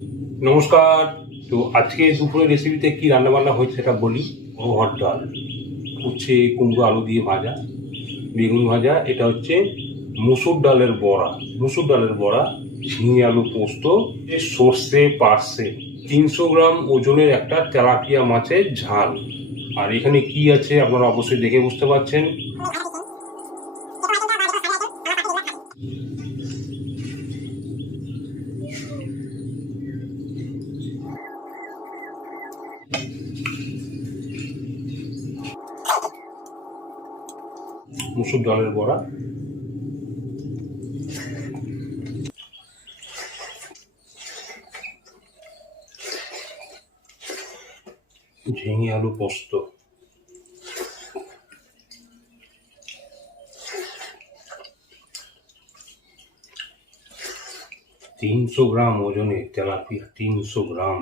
নমস্কার। তো আজকে দুপুরের রেসিপিতে কি রান্নাবান্না হয়েছে সেটা বলি। অরহর ডাল, উচ্ছে কুমড়ো আলু দিয়ে ভাজা, বেগুন ভাজা, এটা হচ্ছে মুসুর ডালের বড়া, ঝিঙে আলু পোস্ত, সর্ষে পার্সে, 300 গ্রাম ওজনের একটা তেলাপিয়া মাছের ঝাল। আর এখানে কি আছে আপনারা অবশ্যই দেখে বুঝতে পারছেন। মুসুর ডালের বড়া, ঝিঙে আলু পোস্ত, তিনশো গ্রাম ওজনে তেলাপিয়া, 300 গ্রাম।